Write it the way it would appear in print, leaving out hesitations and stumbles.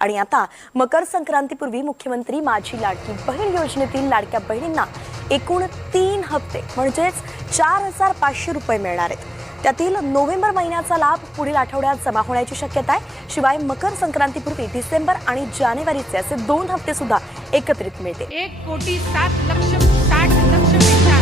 आणि आता मकर संक्रांतीपूर्वी मुख्यमंत्री माझी लाडकी बहीण योजनेतील लाडक्या बहिणींना एकूण 3 हप्ते म्हणजेच 4,500 रुपये मिळणार आहेत। त्यातील नोव्हेंबर महिन्याचा लाभ पुढील आठवड्यात जमा होण्याची शक्यता आहे। शिवाय मकर संक्रांतीपूर्वी डिसेंबर आणि जानेवारीचे असे 2 हप्ते सुद्धा एकत्रित मिळतील। 1,07,60,60,00,000